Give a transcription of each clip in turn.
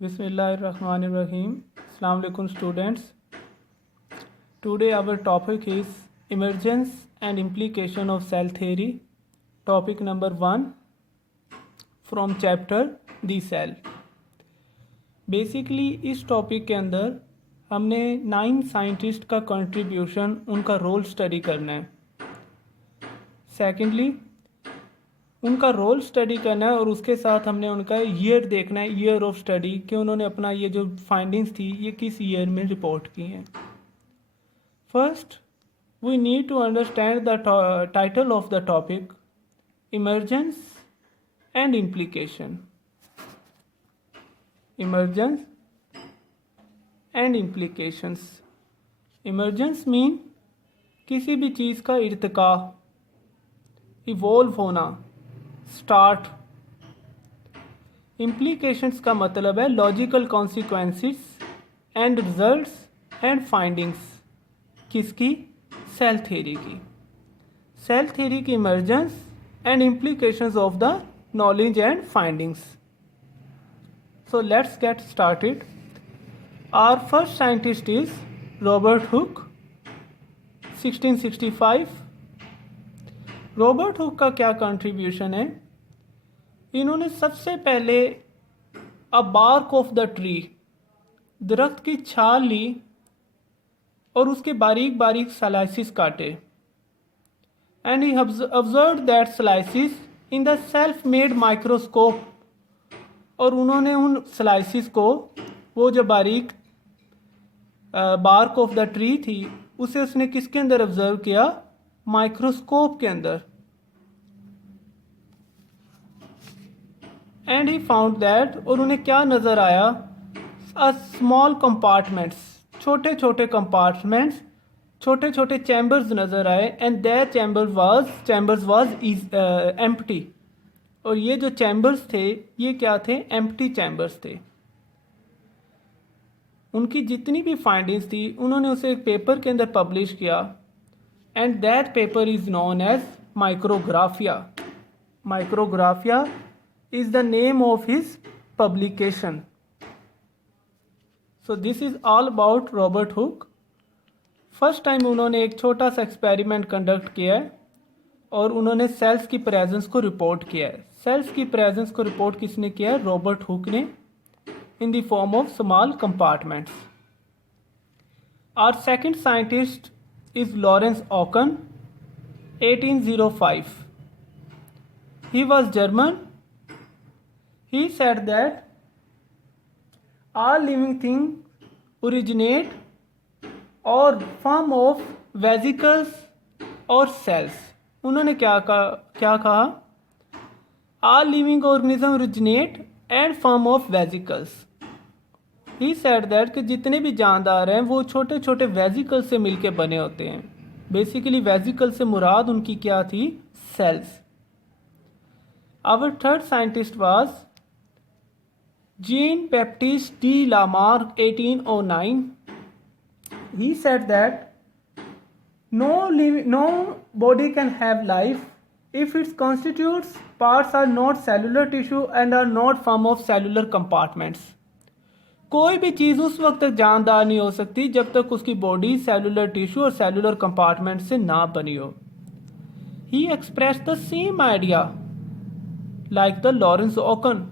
Bismillahirrahmanirrahim. Assalamu alaikum students. Today our topic is emergence and implication of cell theory. Topic number 1 from chapter The Cell. Basically इस topic के अंदर हमने 9 scientist का contribution, उनका role study करना है. Secondly उनका रोल स्टडी करना है और उसके साथ हमने उनका ईयर देखना है, ईयर ऑफ स्टडी, कि उन्होंने अपना ये जो फाइंडिंग्स थी ये किस ईयर में रिपोर्ट की हैं. First we need to understand the title of the topic, emergence and implication. Emergence and implications. Emergence mean किसी भी चीज़ का इर्तिका, इवॉल्व होना, स्टार्ट. इम्प्लीकेशंस का मतलब है logical consequences and results and findings. किसकी? सेल थ्योरी की. सेल थ्योरी की emergence and implications of the knowledge and findings. So let's get started. Our first scientist is Robert Hooke, 1665. Robert Hooke का क्या contribution है? इन्होंने सबसे पहले अ bark of the tree, दरख्त की छाल ली और उसके बारीक बारीक स्लाइसिस काटे. And he observe that slices in the self made microscope. और उन्होंने उन स्लाइसिस को, वो जो बारीक बार्क ऑफ द ट्री थी, उसे उसने किसके अंदर ऑब्जर्व किया? माइक्रोस्कोप के अंदर. एंड ही फाउंड दैट, और उन्हें क्या नज़र आया? अ स्मॉल कंपार्टमेंट्स, छोटे छोटे कंपार्टमेंट्स, छोटे छोटे चैम्बर्स नज़र आए. And that chambers was empty. और ये जो चैम्बर्स थे ये क्या थे? एम्प्टी चैम्बर्स थे. उनकी जितनी भी फाइंडिंग्स थी उन्होंने उसे एक पेपर के अंदर पब्लिश किया. And that paper is known as micrographia. Micrographia is the name of his publication. So this is all about Robert Hooke. First time उन्होंने एक छोटा सा एक्सपेरिमेंट कंडक्ट किया है और उन्होंने सेल्स की प्रेजेंस को रिपोर्ट किया है. सेल्स की प्रेजेंस को रिपोर्ट किसने किया है? रॉबर्ट हुक ने, in the form of small compartments. Our second scientist is Lorenz Oken, 1805. He was German. He said that all living things originate or form of vesicles or cells. उन्होंने क्या कहा? All living organisms originate and form of vesicles. He said that कि जितने भी जानदार हैं वो छोटे छोटे वेजिकल से मिलके बने होते हैं. बेसिकली वेजिकल से मुराद उनकी क्या थी? Sales. Our third scientist was Jean-Baptiste de Lamarck, 1809. He said that no body can have life if its constituents parts are not cellular tissue and are not form of cellular compartments. कोई भी चीज़ उस वक्त तक जानदार नहीं हो सकती जब तक उसकी बॉडी सेलुलर टिश्यू और सेलुलर कंपार्टमेंट से ना बनी हो. He expressed the same idea like the Lawrence Oken.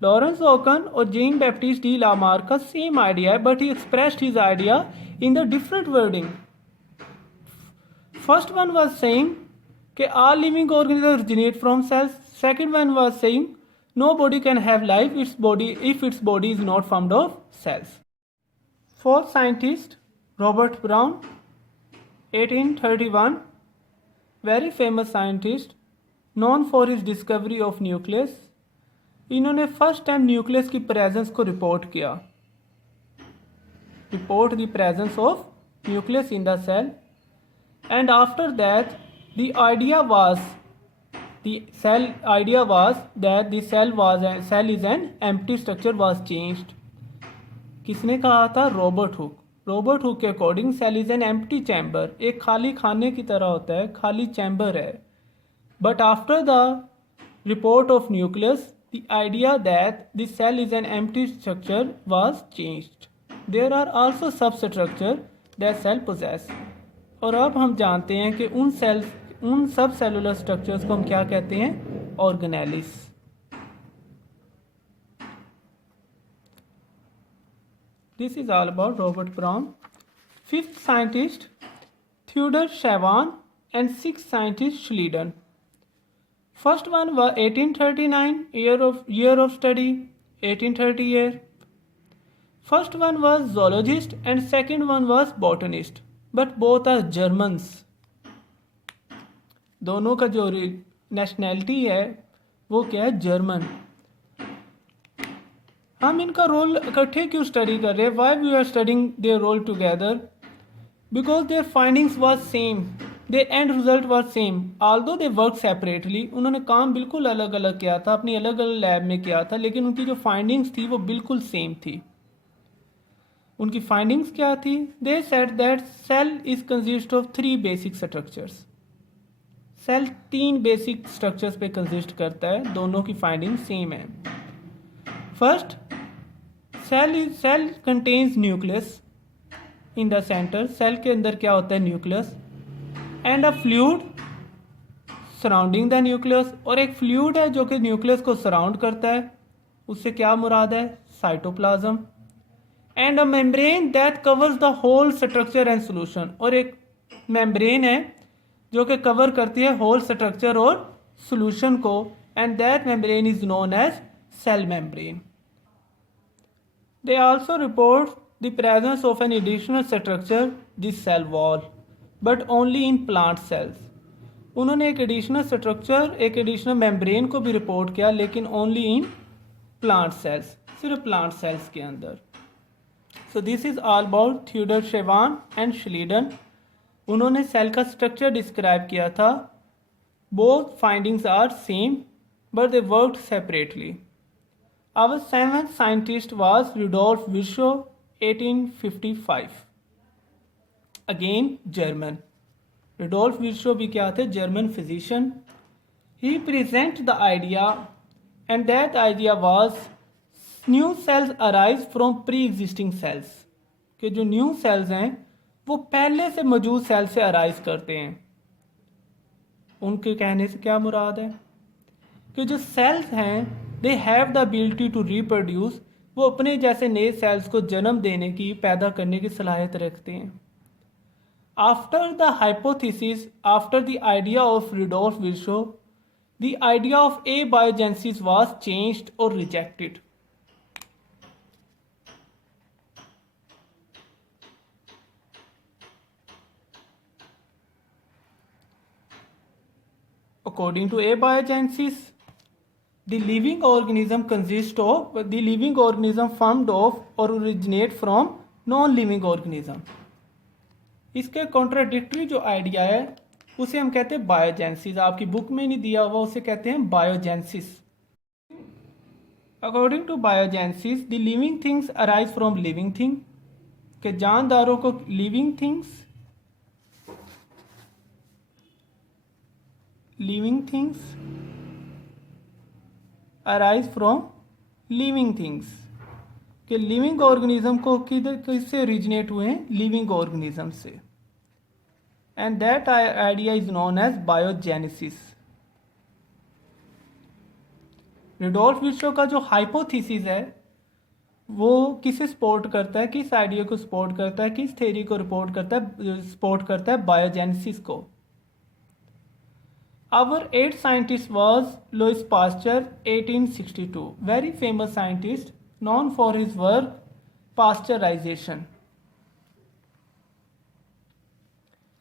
Lorenz Oken और जीन बैप्टिस्ट डी लामार्क का सेम आइडिया है, but he expressed his idea in the different wording. First one was saying कि all living organism originate from cells. Second one was saying no body can have life if its body is not formed of cells. Fourth scientist Robert Brown, 1831. Very famous scientist, known for his discovery of nucleus. इन्होंने first time nucleus की presence को report किया. Report the presence of nucleus in the cell. And after that the idea was that the cell is an empty structure was changed. किसने कहा था? Robert Hooke. Robert Hooke के according cell is an empty chamber, एक खाली खाने की तरह होता है, खाली चैम्बर है. But after the report of nucleus the idea that the cell is an empty structure was changed. There are also substructure that cell possess. और अब हम जानते हैं कि उन सब सेलुलर स्ट्रक्चर्स को हम क्या कहते हैं? Organelles. This is all about Robert Brown. Fifth scientist Theodor Schwann and sixth scientist Schleiden. First one was 1839 year of study, 1830 year. First one was zoologist and second one was botanist, but both are Germans. दोनों का जो nationality है वो क्या है? German. हम इनका role इकट्ठे क्यों स्टडी कर रहे हैं? Why we are studying their role together? Because their findings was same, their and result was same, although they work separately. उन्होंने काम बिल्कुल अलग अलग किया था, अपनी अलग अलग लैब में किया था, लेकिन उनकी जो फाइंडिंग्स थी वो बिल्कुल सेम थी. उनकी फाइंडिंग्स क्या थी? They said that cell is consist of 3 basic structures. Cell 3 basic structures पे कंसिस्ट करता है. दोनों की फाइंडिंग सेम है. First, cell contains nucleus in the center. Cell के अंदर क्या होता है? Nucleus. And a fluid surrounding the nucleus. और एक फ्लूइड है जो कि न्यूक्लियस को सराउंड करता है. उससे क्या मुराद है? Cytoplasm. And a membrane that covers the whole structure and solution. और एक मेम्ब्रेन है जो कि कवर करती है होल स्ट्रक्चर और सोल्यूशन को. And that membrane is known as cell membrane. They also report the presence of an additional structure, the cell wall, but only in plant cells. उन्होंने एक एडिशनल स्ट्रक्चर, एक additional membrane को भी report किया, लेकिन only in plant cells, सिर्फ plant cells के अंदर. So this is all about Theodor Schwann and Schleiden. उन्होंने सेल का स्ट्रक्चर डिस्क्राइब किया था. Both findings are same but they worked separately. Our seventh scientist was Rudolf Virchow, 1855. Again, German. Rudolf Virchow भी क्या थे? German physician. He presented the idea, and that idea was new cells arise from pre-existing cells. कि जो new cells हैं वो पहले से मौजूद सेल से अराइज करते हैं. उनके कहने से क्या मुराद है? कि जो सेल्स हैं they have the ability to reproduce. वो अपने जैसे नए सेल्स को जन्म देने की, पैदा करने की सलाहियत रखते हैं. After the hypothesis, after the idea of Rudolf Virchow, the idea of abiogenesis was changed और rejected. According to abiogenesis, the living organism formed of or originate from non-living organism. इसके कॉन्ट्राडिक्टरी जो आइडिया है उसे हम कहते हैं biogenesis. आपकी book में नहीं दिया हुआ, उसे कहते हैं biogenesis. According to biogenesis, the living things arise from living thing. के जानदारों को living things arise from living things. कि लिविंग ऑर्गेनिज्म को किससे ओरिजिनेट हुए हैं? लिविंग ऑर्गेनिज्म से. And that idea is known as biogenesis. Rudolf Virchow का जो हाइपोथेसिस है वो किसे सपोर्ट करता है? किस आइडिया को सपोर्ट करता है? किस थ्योरी को सपोर्ट करता है? बायोजेनेसिस को. Our eighth scientist was Louis Pasteur, 1862. Very famous scientist, known for his work pasteurization.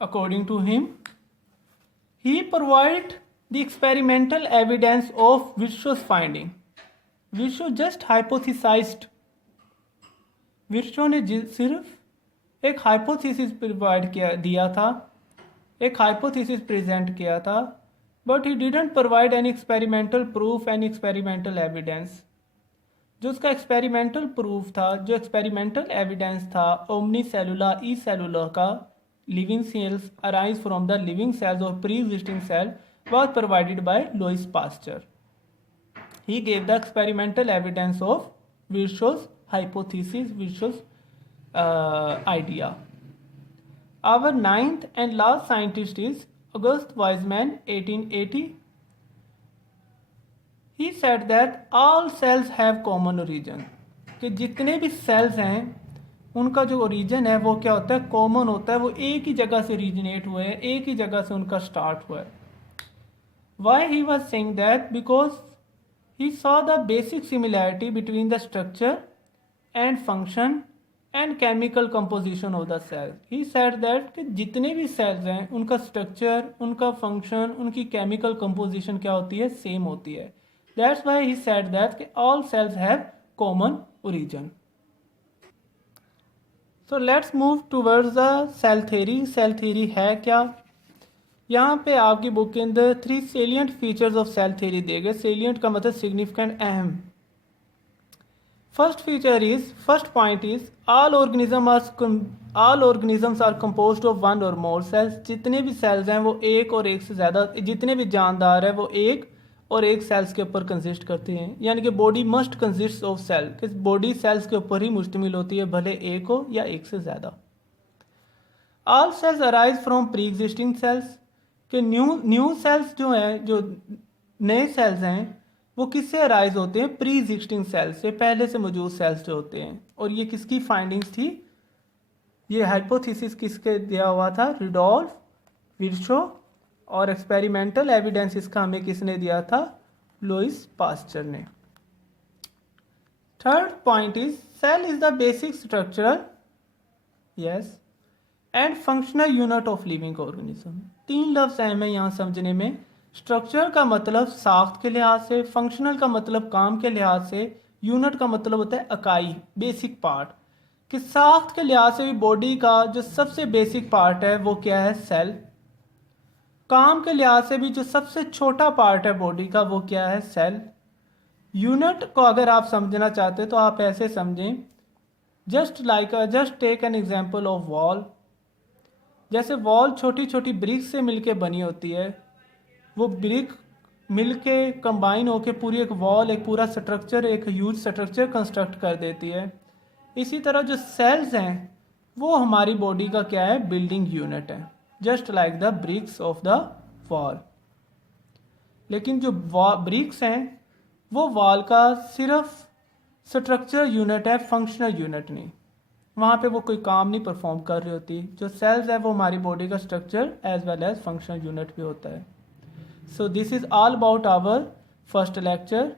According to him, he provided the experimental evidence of Virchow's finding. Virchow just hypothesized. Virchow ने सिर्फ एक hypothesis दिया था, एक hypothesis present किया था. But he didn't provide any experimental proof, any experimental evidence. जो उसका एक्सपेरिमेंटल प्रूफ था, जो एक्सपेरिमेंटल एविडेंस था ओमनी सेलुला ई सेलुलर का, living cells arise from the living cells और pre existing cell, was provided by Louis Pasteur. he gave the experimental evidence of Virchow's hypothesis, Virchow's idea. Our ninth and last scientist is August Weismann, 1880. He said that all cells have common origin. कि जितने भी cells हैं उनका जो origin है वो क्या होता है, कॉमन होता है, वो एक ही जगह से ओरिजिनेट हुए हैं, एक ही जगह से उनका स्टार्ट हुआ है. Why he was saying that? Because he saw the basic similarity between the structure and function and chemical composition of the cell. He said that कि जितने भी सेल्स हैं उनका स्ट्रक्चर, उनका फंक्शन, उनकी केमिकल कंपोजिशन क्या होती है, सेम होती है. That's why he said that कि all cells have common origin. So let's move towards the cell theory. Cell theory है क्या? यहाँ पे आपकी बुक के अंदर 3 salient features of cell theory दिए गए. सेलियंट का मतलब सिग्निफिकेंट, अहम. First point is all organisms are composed of one और मोर सेल्स. जितने भी सेल्स हैं वो एक और एक से ज़्यादा, जितने भी जानदार है वो एक और एक सेल्स के ऊपर कंसिस्ट करते हैं. यानी कि body must consist of cell. किस बॉडी सेल्स के ऊपर ही मुश्तमिल होती है, भले एक हो या एक से ज़्यादा. All cells arise from pre existing cells. कि न्यू सेल्स जो हैं, जो नए सेल्स हैं, वो किससे अराइज होते हैं? प्री एग्जिस्टिंग सेल्स से, पहले से मौजूद सेल्स जो होते हैं. और ये किसकी फाइंडिंग्स थी? ये हाइपोथेसिस किसके दिया हुआ था? Rudolf Virchow. और एक्सपेरिमेंटल एविडेंस इसका हमें किसने दिया था? लुईस पास्चर ने. Third point is cell is the basic structural and functional unit of living organism. 3 लफ्ज अहम है यहाँ समझने में. स्ट्रक्चर का मतलब साख्त के लिहाज से, फंक्शनल का मतलब काम के लिहाज से, यूनिट का मतलब होता है इकाई, बेसिक पार्ट. कि साख्त के लिहाज से भी बॉडी का जो सबसे बेसिक पार्ट है वो क्या है? सेल. काम के लिहाज से भी जो सबसे छोटा पार्ट है बॉडी का वो क्या है? सेल. यूनिट को अगर आप समझना चाहते तो आप ऐसे समझें, just take an example of wall. जैसे वॉल छोटी छोटी ब्रिक से मिलके बनी होती है, वो ब्रिक मिलके कंबाइन होके पूरी एक वॉल, एक पूरा स्ट्रक्चर, एक ह्यूज स्ट्रक्चर कंस्ट्रक्ट कर देती है. इसी तरह जो सेल्स हैं वो हमारी बॉडी का क्या है? बिल्डिंग यूनिट है, just like the bricks of the wall. लेकिन जो ब्रिक्स हैं वो वॉल का सिर्फ स्ट्रक्चर यूनिट है, फंक्शनल यूनिट नहीं. वहाँ पे वो कोई काम नहीं परफॉर्म कर रही होती. जो सेल्स है वो हमारी बॉडी का structure as well as functional unit भी होता है. So this is all about our first lecture.